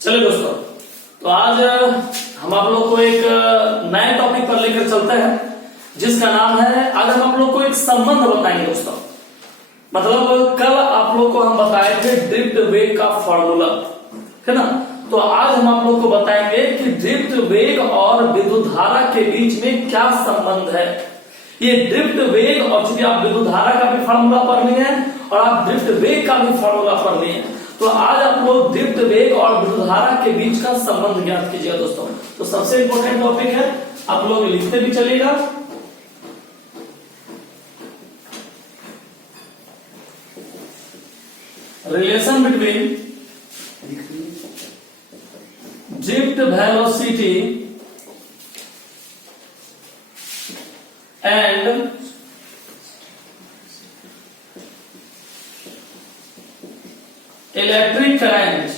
चलिए दोस्तों, तो आज हम आप लोग को एक नए टॉपिक पर लेकर चलते हैं जिसका नाम है, आज हम आप लोग को एक संबंध बताएंगे दोस्तों। मतलब कल आप लोग को हम बताए थे ड्रिफ्ट वेग का फॉर्मूला, है ना। तो आज हम आप लोग को बताएंगे कि ड्रिफ्ट वेग और विद्युत धारा के बीच में क्या संबंध है। ये ड्रिफ्ट वेग, और चूंकि आप विद्युत धारा का भी फॉर्मूला पढ़ लिए हैं और आप ड्रिफ्ट वेग का भी फॉर्मूला पढ़ लिए हैं, तो आज आप लोग ड्रिफ्ट वेग और विद्युत धारा के बीच का संबंध ज्ञात कीजिएगा दोस्तों। तो सबसे इंपॉर्टेंट टॉपिक है, आप लोग लिखते भी चलिएगा। Relation between drift velocity and electric current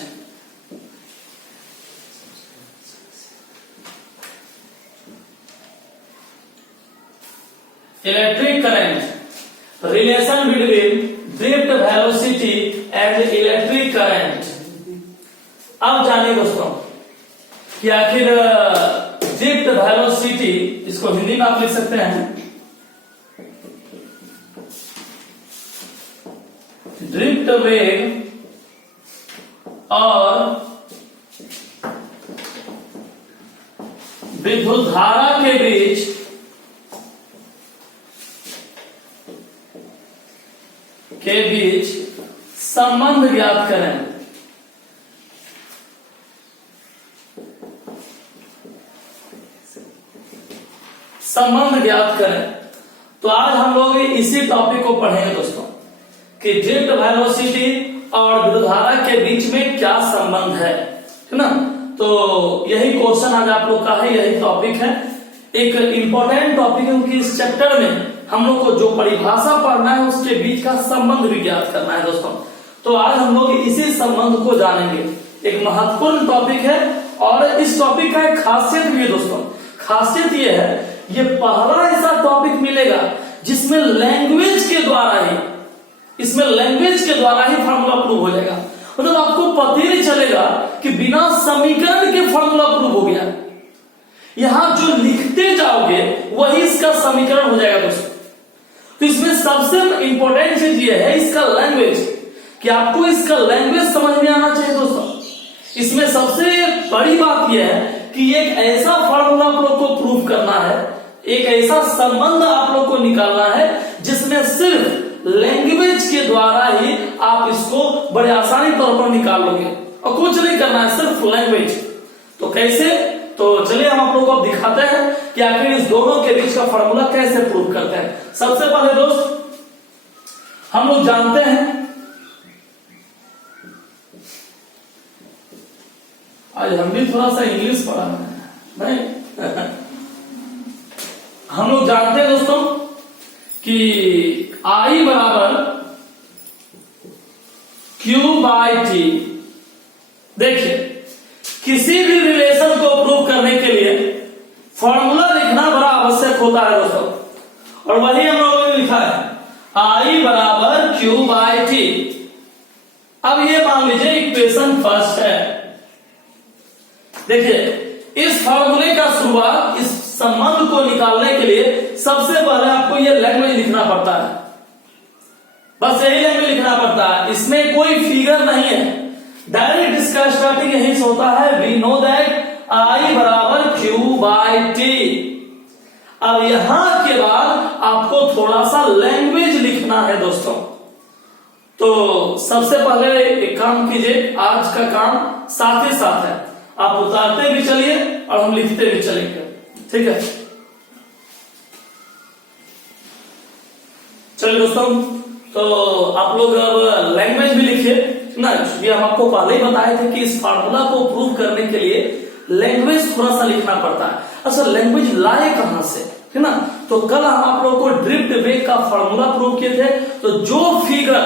relation between drift velocity and electric current. अब जानिए दोस्तों कि आखिर ड्रिफ्ट वेलोसिटी, इसको हिंदी में आप लिख सकते हैं ड्रिफ्ट वेग और विद्युत धारा के बीच संबंध ज्ञात करें। संबंध ज्ञात करें। तो आज हम लोग इसी टॉपिक को पढ़ेंगे दोस्तों कि ड्रिफ्ट वेलोसिटी और विद्युत धारा के बीच में क्या संबंध है ना। तो यही क्वेश्चन आज आप लोग का है, यही टॉपिक है, एक इंपॉर्टेंट टॉपिक है, क्योंकि इस चैप्टर में हम लोग को जो परिभाषा पढ़ना है उसके बीच का संबंध भी ज्ञात करना है दोस्तों। तो आज हम लोग इसी संबंध को जानेंगे। एक महत्वपूर्ण टॉपिक है और इस टॉपिक का एक खासियत भी है दोस्तों। खासियत ये है, ये पहला ऐसा टॉपिक मिलेगा जिसमें लैंग्वेज के द्वारा ही फार्मूला प्रूव हो जाएगा। मतलब आपको पता ही नहीं चलेगा कि बिना समीकरण के फार्मूला प्रूव हो गया। यहां जो लिखते जाओगे वही इसका समीकरण हो जाएगा दोस्तों। तो इसमें सबसे इंपॉर्टेंट चीज ये है इसका लैंग्वेज, कि आपको इसका लैंग्वेज समझ में आना चाहिए दोस्तों। इसमें सबसे बड़ी बात यह है कि एक ऐसा फार्मूला आप लोग को प्रूव करना है, एक ऐसा संबंध आप लोग को निकालना है जिसमें सिर्फ लैंग्वेज के द्वारा ही आप इसको बड़े आसानी तौर पर निकाल लोगे और कुछ नहीं करना है, सिर्फ लैंग्वेज। तो कैसे? तो चलिए हम आप लोग को दिखाते हैं कि आखिर इस दोनों के बीच का फॉर्मूला कैसे प्रूव करते हैं। सबसे पहले दोस्त हम लोग जानते हैं, आज हम भी थोड़ा सा इंग्लिश पढ़ा नहीं हम लोग जानते हैं दोस्तों कि I बराबर Q/T। देखिए, किसी भी रिलेशन को प्रूव करने के लिए फॉर्मूला लिखना बड़ा आवश्यक होता है दोस्तों, और वही हम लोगों ने लिखा है I बराबर Q/T। अब ये मान लीजिए इक्वेशन फर्स्ट है। देखिए, इस फॉर्मूले का शुरुआत, इस संबंध को निकालने के लिए सबसे पहले आपको ये लैंग्वेज लिखना पड़ता है। बस यही लैंग्वेज लिखना पड़ता है, इसमें कोई फिगर नहीं है, डायरेक्ट इसका स्टार्टिंग यहीं से होता है। वी नो दैट I बराबर Q/T। अब यहां के बाद आपको थोड़ा सा लैंग्वेज लिखना है दोस्तों। तो सबसे पहले एक काम कीजिए, आज का काम साथ ही साथ है, आप उतारते भी चलिए और हम लिखते भी चलेंगे, ठीक है। चलिए दोस्तों, तो आप लोग अब लैंग्वेज भी लिखिए ना। ये हम आपको पहले ही बताए थे कि इस फार्मूला को प्रूव करने के लिए लैंग्वेज थोड़ा सा लिखना पड़ता है। अच्छा, लैंग्वेज लाए कहां से, है ना। तो कल हम आप लोगों को ड्रिफ्ट वेग का फार्मूला प्रूव किए थे, तो जो फिगर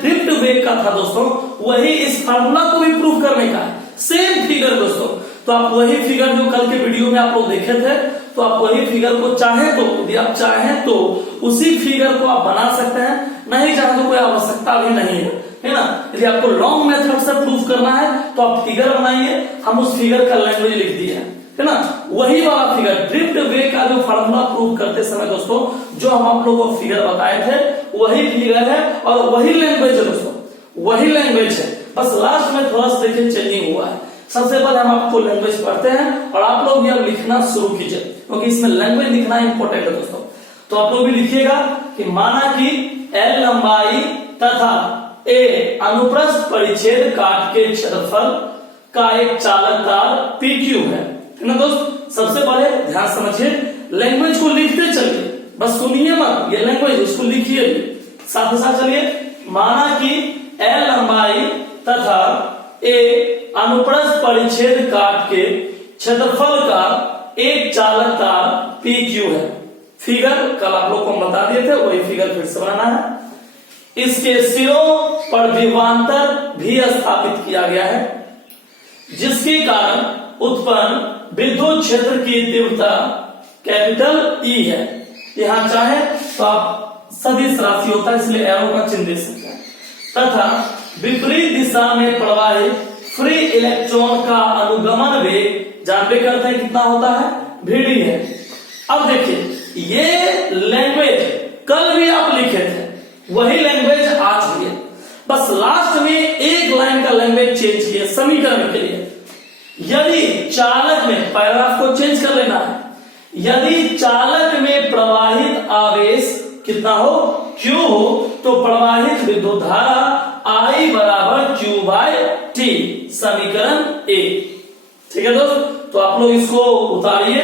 ड्रिफ्ट वेग का था दोस्तों, वही इस फार्मूला को भी प्रूव करने का है, सेम फिगर दोस्तों। तो आप वही फिगर जो कल के वीडियो में आप लोग देखे थे, तो आप वही फिगर को चाहें तो, यदि आप चाहें तो उसी फिगर को आप बना सकते हैं, नहीं चाहें तो कोई आवश्यकता भी नहीं है। है ना। यदि आपको लॉन्ग मेथड से प्रूफ करना है तो आप फिगर बनाइए, हम उस फिगर का लैंग्वेज लिख दिए है ना। वही वाला फिगर ड्रिफ्ट वे का जो फार्मूला प्रूव करते समय दोस्तों जो हम आप लोगों को फिगर बताए थे वही फिगर है और वही लैंग्वेज है दोस्तों, वही लैंग्वेज है। बस लास्ट में थोड़ा सा देखिए चेंजिंग हुआ है। सबसे पहले हम आपको लैंग्वेज पढ़ते हैं और आप लोग भी अब लिखना शुरू कीजिए क्योंकि इसमें लैंग्वेज लिखना इंपॉर्टेंट है दोस्तों। तो आप लोग भी लिखिएगा कि माना कि L लंबाई तथा A अनुप्रस्थ परिच्छेद काट के क्षेत्रफल का एक चालक तार PQ है ना दोस्त। सबसे पहले ध्यान समझिए, लैंग्वेज को लिखते चलिए, बस सुनिए मत, ये लैंग्वेज इसको लिखिए साथ साथ चलिए। माना कि L लंबाई तथा A अनुप्रस्थ परिच्छेद काट के क्षेत्रफल का एक चालक तार PQ है। फिगर कल आप लोग को बता दिए थे, वही फिगर फिर से बनाना है। इसके सिरों पर विभवांतर भी स्थापित किया गया है जिसके कारण उत्पन्न विद्युत क्षेत्र की तीव्रता कैपिटल E है। यहां चाहे तो आप सदिश राशि होता है इसलिए एरो का चिन्ह दे सकते हैं। तथा विपरीत दिशा में प्रवाहित फ्री इलेक्ट्रॉन का अनुगमन वेग जानते करते हैं कितना होता है, VD है। अब देखिए ये लैंग्वेज कल भी आप लिखे थे, वही लैंग्वेज आज भी है, बस लास्ट में एक लाइन का लैंग्वेज चेंज किया समीकरण के लिए। यदि चालक में, पैराग्राफ को चेंज कर लेना है, यदि चालक में प्रवाहित आवेश कितना हो, Q हो, तो प्रवाहित विद्युत धारा I बराबर Q बाय T, समीकरण 1। ठीक है दोस्त, तो आप लोग इसको उतारिए।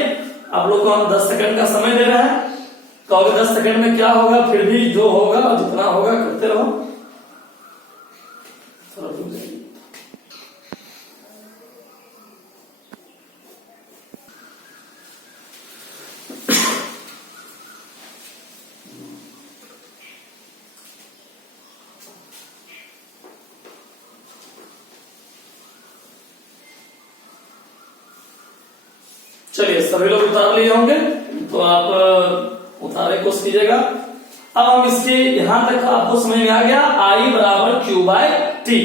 आप लोग को हम 10 सेकंड का समय दे रहे हैं, कहोगे 10 सेकंड में क्या होगा, फिर भी जो होगा जितना होगा करते रहो। चलिए सभी लोग उतार लिए होंगे, तो आप उतारे कोशिश कीजिएगा। अब हम इसके यहां तक आपको समझ में आ गया, I बराबर Q बाय T।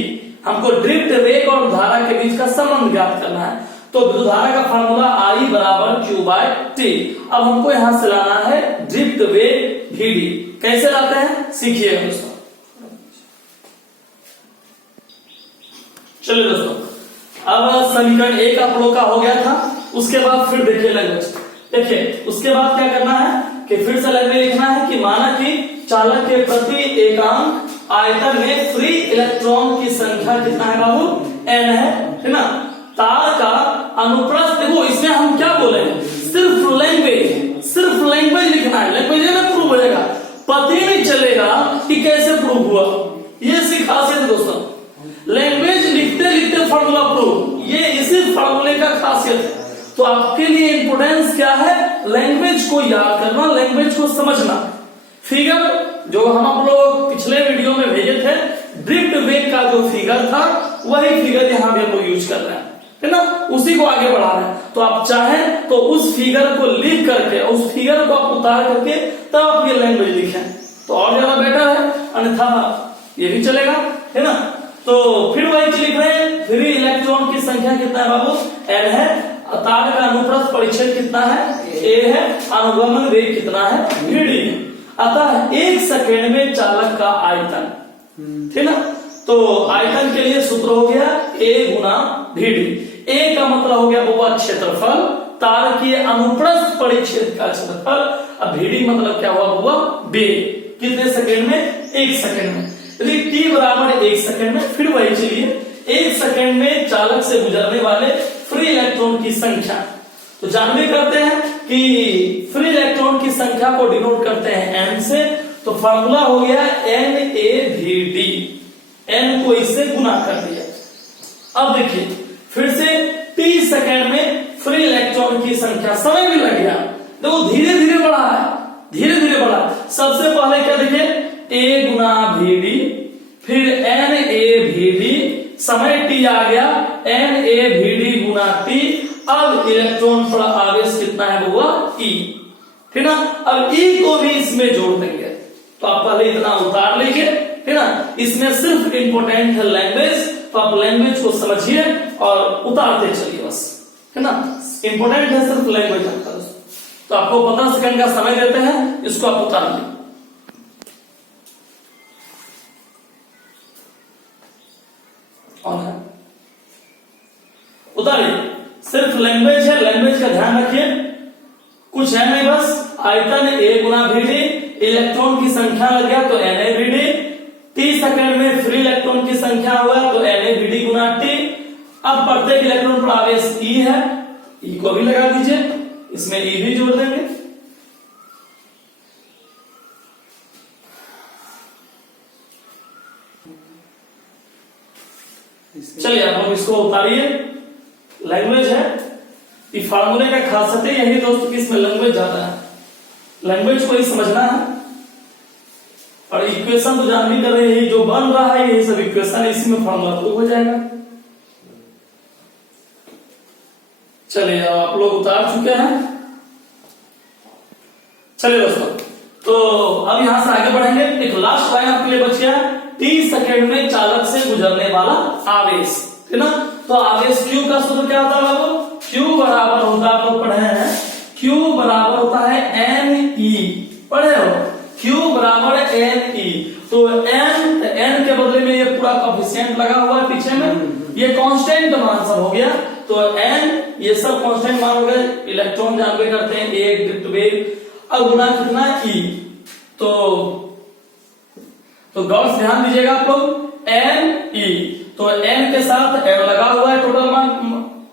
हमको ड्रिफ्ट वेग और धारा के बीच का संबंध ज्ञात करना है, तो विद्युत धारा का फार्मूला I बराबर Q बाय T। अब हमको यहां से लाना है ड्रिफ्ट वेग VD। कैसे लाते हैं सीखिएगा दोस्तों। चलिए दोस्तों, अब समीकरण 1 आप लोग का हो गया था। उसके बाद फिर देखिए लैंग्वेज, देखिए उसके बाद क्या करना है कि फिर से लैंग्वेज लिखना है कि माना कि चालक के प्रति एकांक आयतन में फ्री इलेक्ट्रॉन की संख्या कितना है बाबू, N है ना। तार का अनुप्रस्थ, देखो इसमें हम क्या बोले हैं, सिर्फ लैंग्वेज लिखना है, लैंग्वेज में प्रूव हो जाएगा, पता ही नहीं चलेगा कि कैसे प्रूव हुआ। ये सी खासियत है दोस्तों, लैंग्वेज लिखते लिखते फार्मूला प्रूव, ये इसी फार्मूले का खासियत है। तो आपके लिए इंपोर्टेंस क्या है, लैंग्वेज को याद करना, लैंग्वेज को समझना। फिगर जो हम आप लोग पिछले वीडियो में भेजे थे, ड्रिफ्ट वेग का जो फिगर था वही फिगर यहाँ भी हम लोग यूज कर रहे हैं, है ना, उसी को आगे बढ़ा रहे हैं। तो आप चाहें तो उस फिगर को लिख करके, उस फिगर को आप उतार करके तब आप ये लैंग्वेज लिखें तो और ज्यादा बेटर है, अन्यथा ये भी चलेगा, है ना। तो फिर वही चीज लिख रहे हैं, फ्री इलेक्ट्रॉन की संख्या कितना है बाबू, N है। तार का अनुप्रस्थ परिच्छेद कितना है, A है। अनुगमन वेग कितना है, VD। अतः 1 सेकेंड में चालक का आयतन, ठीक ना। तो आयतन के लिए सूत्र हो गया A गुना VD। A का मतलब हो गया वो क्षेत्रफल, तार के अनुप्रस्थ परिच्छेद का क्षेत्रफल। अब VD मतलब क्या हुआ हुआ, वेग। कितने सेकेंड में, 1 सेकेंड में। यदि T बराबर 1 सेकेंड में, फिर वही चलिए 1 सेकेंड में चालक से गुजरने वाले फ्री इलेक्ट्रॉन की संख्या, तो जानवे करते हैं कि फ्री इलेक्ट्रॉन की संख्या को डिनोट करते हैं N से, तो फार्मूला हो गया NaVD। N को इससे गुना कर दिया। अब देखिए फिर से T सेकेंड में फ्री इलेक्ट्रॉन की संख्या, समय भी लग गया, देखो धीरे धीरे बढ़ा है, धीरे धीरे बढ़ा। सबसे पहले क्या देखिए, A गुना VD, फिर NaVD, समय T आ गया, NaVD गुना T। अब इलेक्ट्रॉन पर आवेश कितना है वो E, ठीक ना। अब E को भी इसमें जोड़ देंगे, तो आप पहले इतना उतार लीजिए, है ना। इसमें सिर्फ इंपॉर्टेंट है लैंग्वेज, तो आप लैंग्वेज को समझिए और उतारते चलिए बस, है ना। इंपॉर्टेंट है सिर्फ लैंग्वेज आपका। तो आपको 15 सेकंड का समय देते हैं, इसको आप उतार लीजिए। उतारिए, सिर्फ लैंग्वेज है, लैंग्वेज का ध्यान रखिए, कुछ है नहीं, बस आयतन a गुना वीडी, इलेक्ट्रॉन की संख्या लग गया तो NaVd, 30 सेकंड में फ्री इलेक्ट्रॉन की संख्या हुआ तो NaVd गुना T। अब प्रत्येक इलेक्ट्रॉन पर आवेश E है, E को भी लगा दीजिए, इसमें E भी जोड़ देंगे। चलिए आप लोग इसको उतारिए, लैंग्वेज है। इस फार्मूले का खासियत यही दोस्तों कि इसमें लैंग्वेज ज्यादा है, लैंग्वेज को ही समझना है। और इक्वेशन तो जान भी कर रहे हैं, जो बन रहा है यही सब इक्वेशन, इसी में फार्मूला प्रूव हो जाएगा। चलिए आप लोग उतार चुके हैं। चलिए दोस्तों, तो अब यहां से आगे बढ़ेंगे। एक लास्ट लाइन आपके लिए बच गया, 30 सेकंड में चालक से गुजरने वाला आवेश, है ना। तो आवेश Q का सूत्र क्या होता है बाबू? Q बराबर होता है, आप लोग पढ़े हैं, Q बराबर होता है NE, पढ़े हो, Q बराबर NE। तो N के बदले में ये पूरा कोएफिशिएंट लगा हुआ है पीछे में, ये कांस्टेंट मान सब हो गया। तो N ये सब कांस्टेंट मान हो गए, इलेक्ट्रॉन जानवे करते हैं, एक ड्रिफ्ट वेग, अब गुना कितना E। तो गौर से ध्यान दीजिएगा आप लोग, NE, तो N के साथ N लगा हुआ है टोटल मान,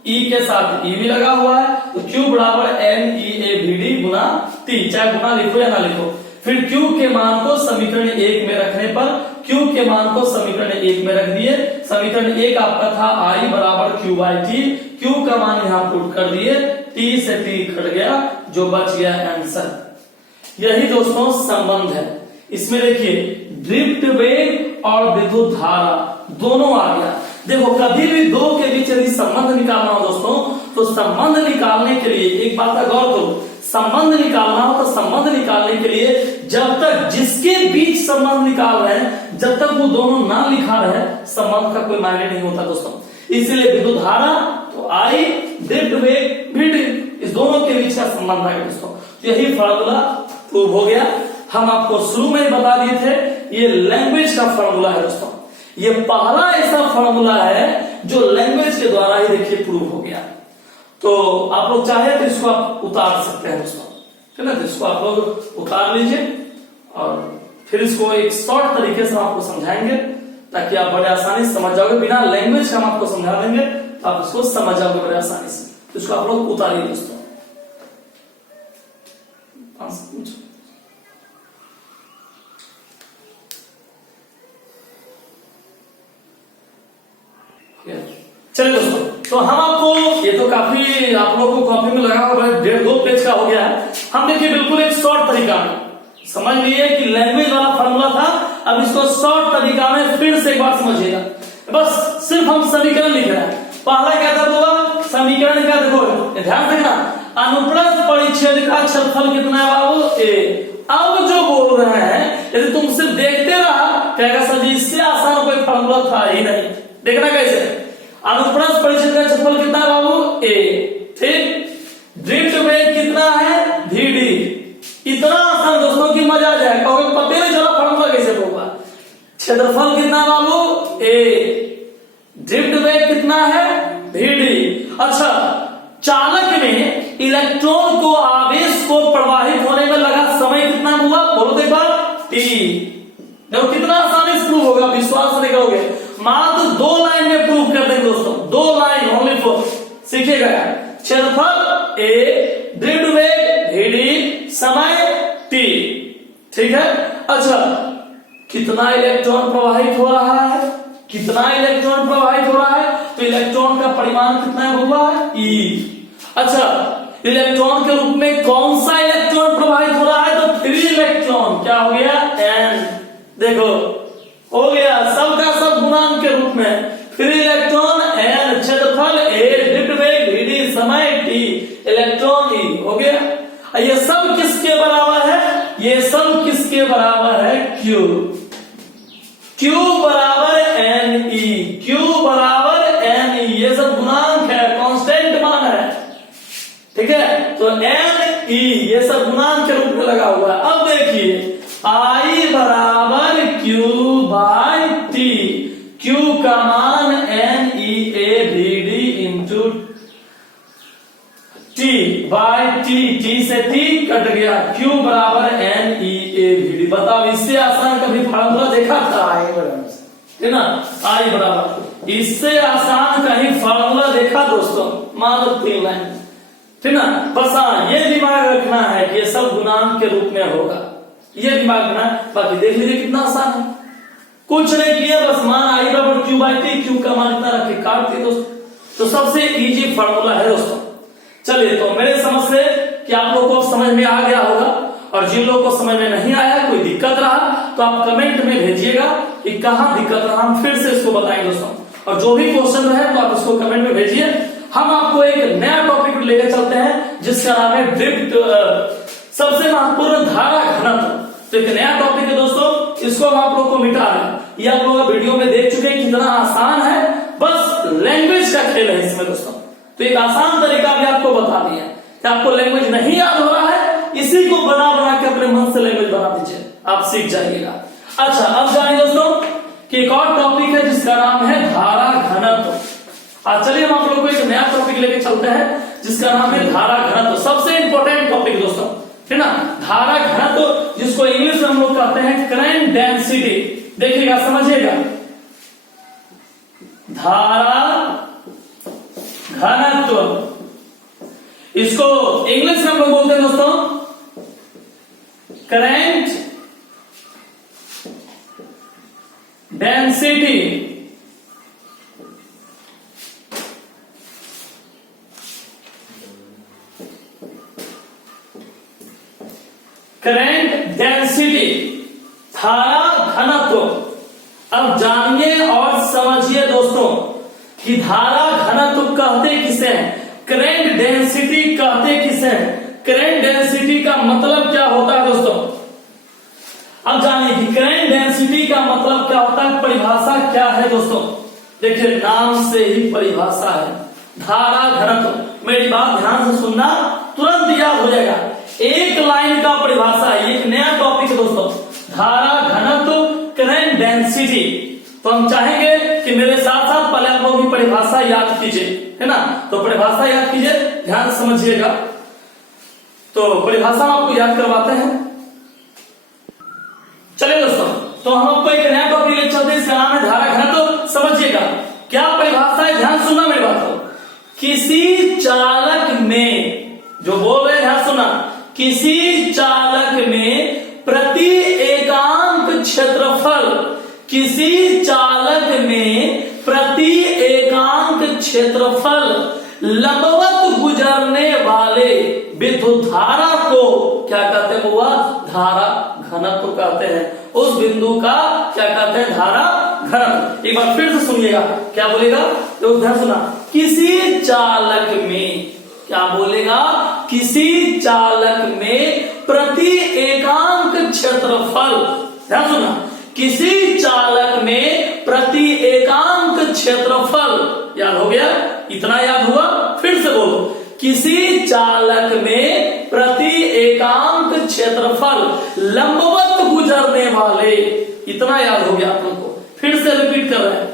E के साथ E भी लगा हुआ है, तो Q बराबर NeAVd गुना T, चाहे गुना लिखो या ना लिखो। फिर Q के मान को समीकरण 1 में रखने पर, Q के मान को समीकरण 1 में रख दिए, समीकरण 1 आपका था I बराबर Q/T, Q का मान यहां पुट कर दिए, T से T कट गया, जो बच गया आंसर। यही दोस्तों संबंध है। इसमें देखिए ड्रिफ्ट वेग और विद्युत धारा दोनों आ गया। देखो कभी भी दो के बीच यदि संबंध निकालना हो दोस्तों, तो संबंध निकालने के लिए एक बात का गौर करो, संबंध निकालना हो तो संबंध निकालने के लिए जब तक जिसके बीच संबंध निकाल रहे हैं, जब तक वो दोनों ना लिखा रहे, संबंध का कोई मायने नहीं होता दोस्तों। इसलिए विद्युत धारा तो I, ड्रिफ्ट वेग Vd, इस दोनों के बीच का संबंध है दोस्तों। यही फार्मूला प्रूव हो गया। हम आपको शुरू में ही बता दिए थे, ये लैंग्वेज का फार्मूला है दोस्तों। ये पहला ऐसा फार्मूला है जो लैंग्वेज के द्वारा ही देखिए प्रूव हो गया। तो आप लोग चाहे तो इसको आप उतार सकते हैं दोस्तों, ठीक है ना। तो इसको आप लोग उतार लीजिए और फिर इसको एक शॉर्ट तरीके से आपको समझाएंगे, ताकि आप बड़े आसानी से समझ जाओगे। बिना लैंग्वेज का हम आपको समझा देंगे, तो आप इसको समझ जाओगे बड़े आसानी से। तो इसको आप लोग उतारिए दोस्तों। चलिए दोस्तों, तो हम आपको, ये तो काफी आप लोगों को कॉपी में लगा हुआ है, 1.5-2 पेज का हो गया है। हम देखिए बिल्कुल एक शॉर्ट तरीका में समझ लिए कि लैंग्वेज वाला फार्मूला था, अब इसको शॉर्ट तरीका में फिर से एक बार समझिएगा। बस सिर्फ हम समीकरण लिख रहे हैं। पहला क्या था बाबू? समीकरण का देखो ध्यान रखना, अनुप्रस्थ परिच्छेद का क्षेत्रफल कितना है बाबू? A। अब जो बोल रहे हैं, यदि तुम सिर्फ देखते रहा, कहेगा सर जी इससे आसान कोई फार्मूला था ही नहीं। देखना कैसे, अनुप्रस्थ परिच्छेद का क्षेत्रफल कितना है बाबू? A, ठीक। ड्रिफ्ट वेग कितना है? Vd। इतना आसान दोस्तों की मजा आ जाए, कहोगे पता नहीं चला फार्मूला कैसे होगा। क्षेत्रफल कितना बाबू? A। ड्रिफ्ट वेग कितना है? Vd। अच्छा, चालक में इलेक्ट्रॉन को आवेश को प्रवाहित होने में लगा समय कितना हुआ? बोलो एक बार, T। देखो कितना आसानी से प्रूव होगा, विश्वास नहीं करोगे। मात्र 2 लाइन में प्रूव कर देंगे दोस्तों, 2 लाइन ओनली फॉर सीखिएगा। क्षेत्रफल A, ड्रिफ्ट वेग Vd, समय T, ठीक है। अच्छा, कितना इलेक्ट्रॉन प्रवाहित हो रहा है? कितना इलेक्ट्रॉन प्रवाहित हो रहा है? तो इलेक्ट्रॉन का परिमाण कितना हुआ? E। अच्छा, इलेक्ट्रॉन के रूप में कौन सा इलेक्ट्रॉन प्रवाहित हो रहा है? तो फ्री इलेक्ट्रॉन, क्या हो गया? N। देखो हो गया, सब का सब गुणांक के रूप में, फ्री इलेक्ट्रॉन N, क्षेत्रफल A, ड्रिफ्ट वेग Vd, समय T, इलेक्ट्रॉन E, हो गया। ये सब किसके बराबर है? ये सब किसके बराबर है? Q। Q बराबर एन ई, Q बराबर एन ई, ये सब गुणांक है, कांस्टेंट मान है, ठीक है। तो एन ई ये सब गुणांक के रूप में लगा हुआ है। अब देखिए I बराबर Q बाय T, Q का मान N E A B D into T by T से T कट गया, Q बराबर N E A B D. बताओ इससे आसान कभी फार्मूला देखा था? है ना, I बराबर, इससे आसान कहीं फार्मूला देखा दोस्तों? मान लो 3 लाइन, ठीक ना। बस हाँ ये दिमाग रखना है कि ये सब गुणांक के रूप में होगा, ये दिमाग रखना है। बाकी देख लीजिए कितना आसान है, कुछ नहीं किया, बस मान आई बराबर क्यू बाई टी, क्यू का मान इतना रख के काट दिए दोस्तों। तो सबसे इजी फार्मूला है दोस्तों। चलिए तो मेरे समझ से कि आप लोगों को समझ में आ गया होगा, और जिन लोगों को समझ में नहीं आया, कोई दिक्कत रहा तो आप कमेंट में भेजिएगा कि कहां दिक्कत रहा, हम फिर से इसको बताएंगे दोस्तों। और जो भी क्वेश्चन रहे तो आप इसको कमेंट में भेजिए। हम आपको एक नया टॉपिक लेकर चलते हैं जिसका नाम है ड्रिफ्ट, सबसे महत्वपूर्ण धारा घनत्व। तो एक नया टॉपिक है दोस्तों, इसको हम आप लोग को मिटा रहे हैं। ये आप लोग वीडियो में देख चुके हैं कितना आसान है, बस लैंग्वेज का खेल है इसमें दोस्तों। तो एक आसान तरीका भी आपको बता दिया कि आपको लैंग्वेज नहीं याद हो रहा है, इसी को बना बना के अपने मन से लैंग्वेज बना दीजिए, आप सीख जाइएगा। अच्छा अब जानिए दोस्तों कि एक और टॉपिक है जिसका नाम है धारा घनत्व। आज चलिए हम आप लोगों को एक नया टॉपिक लेके चलते हैं जिसका नाम है धारा घनत्व। सबसे इंपॉर्टेंट टॉपिक दोस्तों, है ना, धारा घनत्व, जिसको इंग्लिश में हम लोग कहते हैं करंट डेंसिटी। देखिएगा, समझिएगा, धारा घनत्व, इसको इंग्लिश में हम लोग बोलते हैं दोस्तों करंट डेंसिटी। करंट डेंसिटी, धारा घनत्व। अब जानिए और समझिए दोस्तों कि धारा घनत्व कहते किसे हैं, करंट डेंसिटी कहते किसे हैं, करंट डेंसिटी का मतलब क्या होता है दोस्तों। अब जानिए कि करंट डेंसिटी का मतलब क्या होता है, परिभाषा क्या है दोस्तों। देखिए नाम से ही परिभाषा है, धारा घनत्व। मेरी बात ध्यान से सुनना, तुरंत याद हो जाएगा, एक लाइन का परिभाषा है, एक नया टॉपिक है दोस्तों, धारा घनत्व करंट डेंसिटी। तो हम चाहेंगे कि मेरे साथ साथ पहले आप लोग भी परिभाषा याद कीजिए, है ना। तो परिभाषा याद कीजिए, ध्यान से समझिएगा। तो परिभाषा आपको याद करवाते हैं। चलिए दोस्तों, तो हम आपको एक नया टॉपिक ले चलते हैं, इसका नाम है धारा घनत्व। समझिएगा क्या परिभाषा है, ध्यान सुनना मेरी बात को। किसी चालक में, जो बोल रहे हैं ध्यान सुनना, किसी चालक में प्रति एकांक क्षेत्रफल, किसी चालक में प्रति एकांक क्षेत्रफल लंबवत गुजरने वाले विद्युत धारा को क्या कहते हैं, हुआ धारा घनत्व कहते हैं। उस बिंदु का क्या कहते हैं, धारा घनत्व। एक बार फिर से सुनिएगा, क्या बोलेगा, तो ध्यान सुना, किसी चालक में, क्या बोलेगा, किसी चालक में प्रति एकांक क्षेत्रफल, ध्यान सुना, किसी चालक में प्रति एकांक क्षेत्रफल, याद हो गया, इतना याद हुआ, फिर से बोलो, किसी चालक में प्रति एकांक क्षेत्रफल लंबवत गुजरने वाले, इतना याद हो गया आप लोगों को, फिर से रिपीट कर रहे हैं,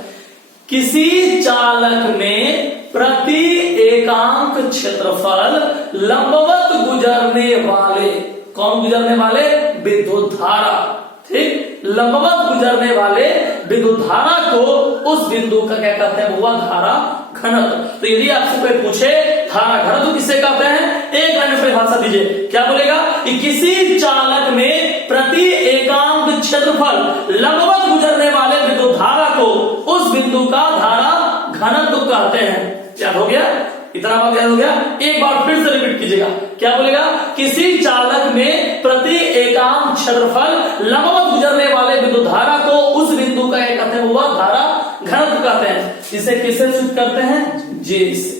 किसी चालक में प्रति एकांक क्षेत्रफल लंबवत गुजरने वाले, कौन गुजरने वाले, विद्युत धारा, ठीक, लंबवत गुजरने वाले विद्युत धारा को उस बिंदु का क्या कहते हैं, हुआ धारा घनत्व। तो यदि आपसे कोई पूछे धारा घनत्व किसे कहते हैं, एक लाइन में परिभाषा दीजिए, क्या बोलेगा, कि किसी चालक में प्रति एकांक क्षेत्रफल लंबवत गुजरने वाले विद्युत धारा को उस बिंदु का धारा घनत्व कहते हैं। याद हो गया, इतना बात याद हो गया, एक बार फिर से रिपीट कीजिएगा, क्या बोलेगा, किसी चालक में प्रति एकांक क्षेत्रफल लंबवत गुजरने वाले विद्युत धारा को उस बिंदु का एक कहते हैं, हुआ धारा घनत्व कहते हैं। इसे किससे सूचित करते हैं, जे से।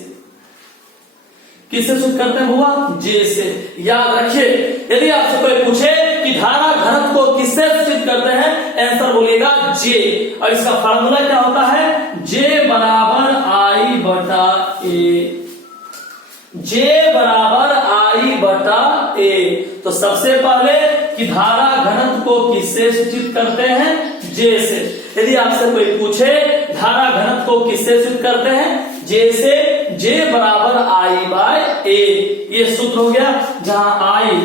किससे सूचित करते हैं, हुआ जे से। याद रखिए, यदि आपसे कोई पूछे कि धारा घनत्व को किससे सूचित करते हैं, आंसर बोलिएगा जे। और इसका फार्मूला क्या होता है, जे बराबर आई बटा ए, जे बराबर आई बटा ए। तो सबसे पहले कि धारा घनत्व को किससे सूचित करते हैं, जे से। यदि आपसे कोई पूछे धारा घनत्व को किससे सूचित करते हैं, जे से, जे बराबर आई बाय ए, ये सूत्र हो गया। जहां आई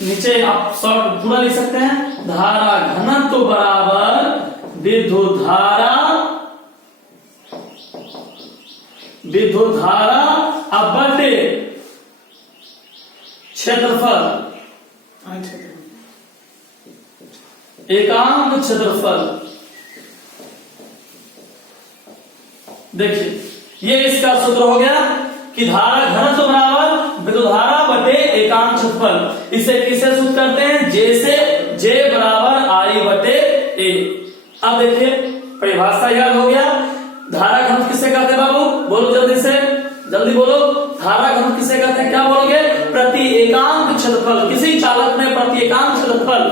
नीचे आप शॉर्ट पूरा लिख सकते हैं, धारा घनत्व बराबर विद्युत धारा अब बटे क्षेत्रफल, एकांक क्षेत्रफल। देखिए ये इसका सूत्र हो गया कि धारा घनत्व बराबर विद्युत धारा बटे एकांक क्षेत्रफल। इसे किससे सूचित करते हैं, जे से, जे बराबर आई बटे ए। अब देखिए परिभाषा याद हो गया। धारा घनत्व किससे कहते हैं बाबू, बोलो जल्दी से, जल्दी बोलो। धारा घनत्व किससे कहते हैं, क्या बोलोगे, प्रति एकांक क्षेत्रफल। किसी चालक में प्रति एकांक क्षेत्रफल,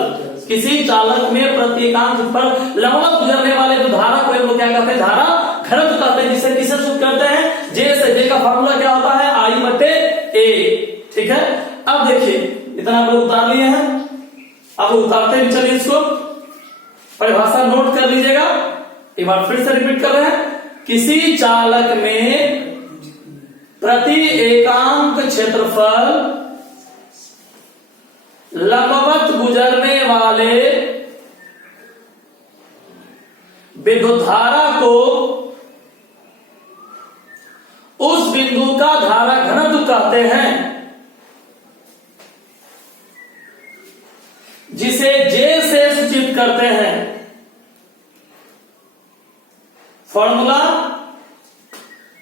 किसी चालक में प्रति एकांक क्षेत्रफल लंबवत गुजरने वाले जो धारा को हम लोग क्या कहते हैं, धारा घनत्व कहते हैं। जिसे किससे सूचित करते हैं, जे से। जे का फार्मूला क्या होता है, आई बटे ए। ठीक है, अब देखिए इतना हम लोग उतार लिए हैं। अब उतारते हैं, चलिए इसको परिभाषा नोट कर लीजिएगा। एक बार फिर से रिपीट कर रहे हैं, किसी चालक में प्रति एकांक क्षेत्रफल लंबवत गुजरने वाले विद्युत धारा को उस बिंदु का धारा घनत्व कहते हैं, जिसे जे से सूचित करते हैं। फॉर्मूला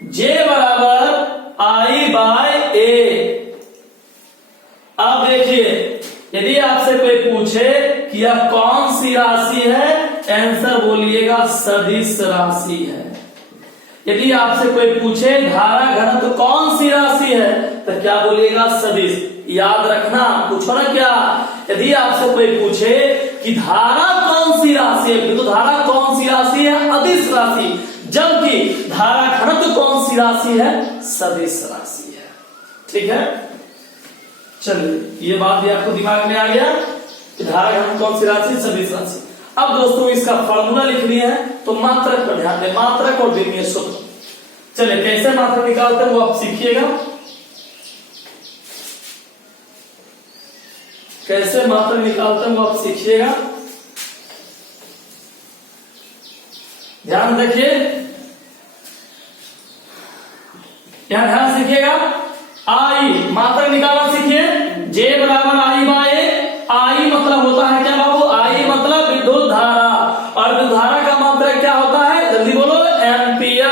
जे बराबर आई बाय ए। अब देखिए यदि आपसे कोई पूछे कि यह कौन सी राशि है, आंसर बोलिएगा सदिश राशि है। यदि आपसे कोई पूछे धारा घनत्व कौन सी राशि है, तो क्या बोलिएगा, सदिश। याद रखना, पूछो ना क्या, यदि आपसे कोई पूछे कि धारा कौन सी राशि है, विद्युत धारा कौन सी राशि है, अदिश राशि। जबकि धारा घनत्व कौन सी राशि है, सदिश राशि है। ठीक है, चलिए ये बात भी आपको दिमाग में आ गया कि धारा घनत्व कौन सी राशि, सदिश राशि। अब दोस्तों इसका फॉर्मूला लिख लिया है, तो मात्रक पर ध्यान दें, मात्रक और विमीय सूत्र। चलिए कैसे मात्रक निकालते हैं वो आप सीखिएगा, कैसे मात्रक निकालते हैं वो आप सीखिएगा। ध्यान रखिए, यहां ध्यान सीखिएगा। आई मात्रक निकालना सीखिए, जे बराबर आई बाय ए। आई मतलब होता है क्या बाबू, आई मतलब विद्युत धारा, और विद्युत धारा का मात्रक क्या होता है, जल्दी बोलो, एम्पियर।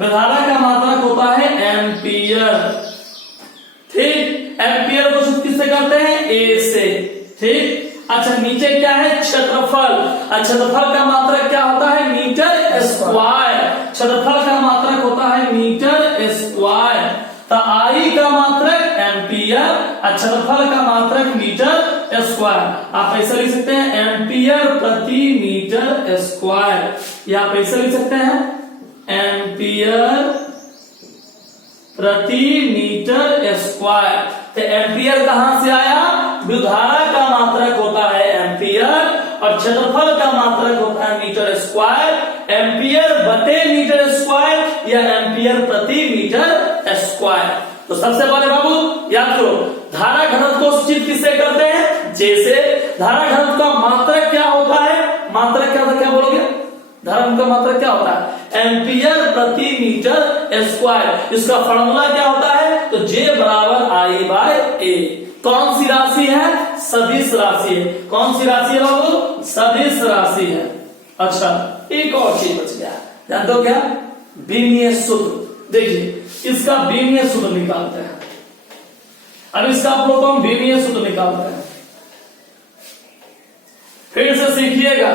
विद्युत धारा का मात्रक होता है एम्पियर। ठीक, एम्पियर को सूचित किससे करते हैं, ए से। ठीक, अच्छा नीचे क्या है, क्षेत्रफल। क्षेत्रफल का मात्रक क्या होता है, मीटर स्क्वायर। क्षेत्रफल का मात्रक होता है मीटर स्क्वायर। तो आई का मात्रक एम्पियर, क्षेत्रफल का मात्रक मीटर स्क्वायर। आप ऐसा लिख सकते हैं, एम्पियर प्रति मीटर स्क्वायर। या आप ऐसा लिख सकते हैं, एम्पियर प्रति मीटर स्क्वायर। तो एम्पियर कहां से आया, विद्युत धारा का मात्रक होता है एम्पियर और क्षेत्रफल का मात्रक होता है मीटर स्क्वायर। एम्पियर बटे मीटर स्क्वायर या एम्पियर प्रति मीटर स्क्वायर। तो सबसे पहले बाबू याद करो, धारा घनत्व को सूचित किससे करते हैं, जे से। धारा घनत्व का मात्रक क्या होता है, मात्रक क्या होता, क्या बोलोगे, धारा घनत्व का मात्रक क्या होता है, एम्पियर प्रति मीटर स्क्वायर। इसका फॉर्मूला क्या होता है, तो जे बराबर आई बाय ए। कौन सी राशि है, सदिश राशि है। कौन सी राशि है बाबू, सदिश राशि है। अच्छा एक और चीज बच गया, जानते हो क्या, विमीय सूत्र। देखिए इसका विमीय सूत्र निकालते हैं। अब इसका आप लोग हम विमीय सूत्र निकालते हैं, फिर से सीखिएगा।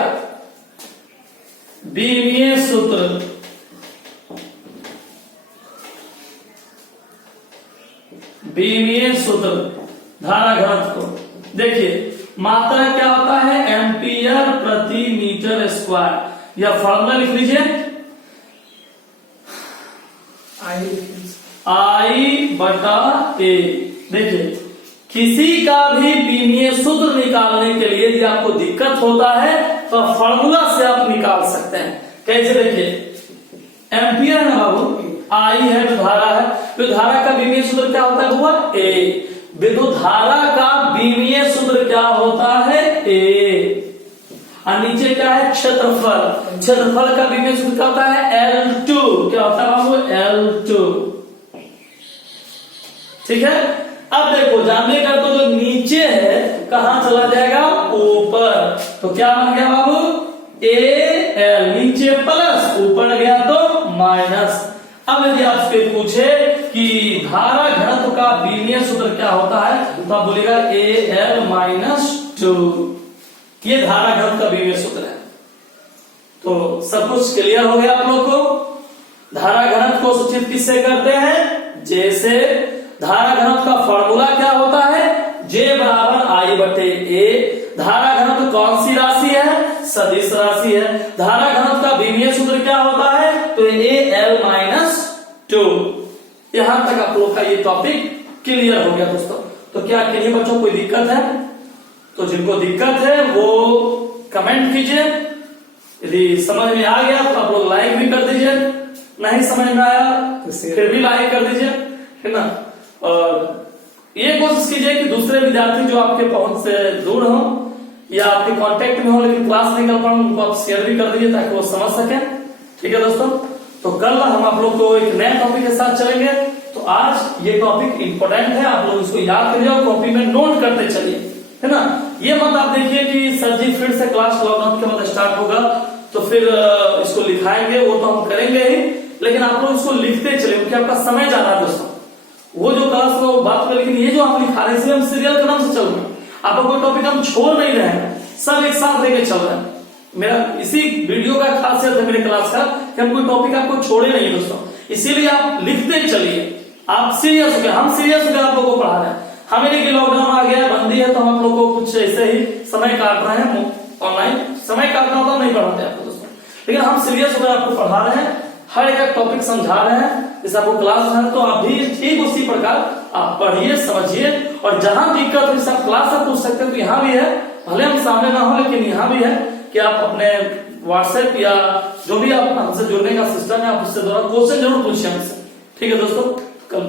विमीय सूत्र, विमीय सूत्र धारा घनत्व को देखिए, मात्रा क्या होता है, एम्पियर प्रति मीटर स्क्वायर। यह फॉर्मूला लिख लीजिए, आई बटा ए। देखिए, किसी का भी बीमीय सूत्र निकालने के लिए यदि आपको दिक्कत होता है तो फॉर्मूला से आप निकाल सकते हैं। कैसे, देखिए एम्पियर है बाबू, आई है जो धारा है, तो धारा का बीमीय सूत्र क्या होता है, हुआ ए। विद्युत धारा का बीमीय सूत्र क्या होता है, ए। और नीचे क्या है, क्षेत्रफल। क्षेत्रफल का बीमीय सूत्र क्या होता है, L2। क्या होता है बाबू, L2। ठीक है। अब देखो, जानने का तो जो नीचे है कहां चला जाएगा, ऊपर। तो क्या बन गया बाबू, AL, नीचे प्लस, ऊपर गया तो माइनस। अब यदि आपसे पूछे कि धारा घनत्व का बीमीय सूत्र क्या होता है, तो आप बोलेगा AL-2। ये धारा घनत्व का बीमीय सूत्र है। तो सब कुछ क्लियर हो गया आप लोग को। धारा घनत्व को सूचित किससे करते हैं, जैसे धारा घनत्व का फॉर्मूला क्या होता है, J बराबर I बटे A। धारा घनत्व कौन सी राशि है, सदिश राशि है। धारा घनत्व का बीमीय सूत्र क्या होता है, तो AL-2। यहां तक आप लोग का ये टॉपिक क्लियर हो गया दोस्तों। तो क्या किन्हीं बच्चों को कोई दिक्कत है, तो जिनको दिक्कत है वो कमेंट कीजिए। यदि समझ में आ गया तो आप लोग लाइक भी कर दीजिए, नहीं समझ में आया फिर भी लाइक कर दीजिए, है ना। और ये कोशिश कीजिए कि दूसरे विद्यार्थी जो आपके पहुंच से दूर हो या आपके कांटेक्ट में हो लेकिन क्लास नहीं कर पाए, उनको आप शेयर भी कर दीजिए ताकि वो समझ सके। ठीक है दोस्तों, तो कल हम आप लोग को एक नए टॉपिक के साथ चलेंगे। तो आज ये टॉपिक इंपॉर्टेंट है, आप लोग इसको याद करिए और कॉपी में नोट करते चलिए, है ना। ये मत आप देखिए कि सर जी फिर से क्लास लॉकडाउन के बाद स्टार्ट होगा तो फिर इसको लिखाएंगे, वो तो हम करेंगे ही, लेकिन आप लोग इसको लिखते चले क्योंकि आपका समय जा रहा है दोस्तों। वो जो क्लास में वो बात कर, लेकिन ये जो हम लिखा रहे हैं इसलिए हम सीरियल क्रम से चल रहे हैं। आपको कोई टॉपिक हम छोड़ नहीं रहे हैं, सब एक साथ लेके चल रहे हैं। मेरा इसी वीडियो का खासियत है मेरे क्लास का कि हम कोई टॉपिक आपको छोड़े नहीं दोस्तों, इसीलिए आप लिखते चलिए। आप सीरियस हो गए, हम सीरियस हो गए आप लोगों को पढ़ा रहे हैं। हमें नहीं कि लॉकडाउन आ गया, बंदी है, तो हम लोग को कुछ ऐसे ही समय काट रहे हैं, ऑनलाइन समय काटना होता नहीं पढ़ाते आपको दोस्तों, लेकिन हम सीरियस होकर आपको पढ़ा रहे हैं, हर एक टॉपिक समझा रहे हैं। जैसे आपको क्लास है तो आप भी ठीक उसी प्रकार आप पढ़िए, समझिए, और जहां दिक्कत हो आप क्लास से पूछ सकते हैं। तो यहाँ भी है, भले हम सामने ना हो लेकिन यहाँ भी है कि आप अपने व्हाट्सएप या जो भी आप हमसे जुड़ने का सिस्टम है आप उससे द्वारा क्वेश्चन जरूर पूछिए हमसे। ठीक है दोस्तों, कल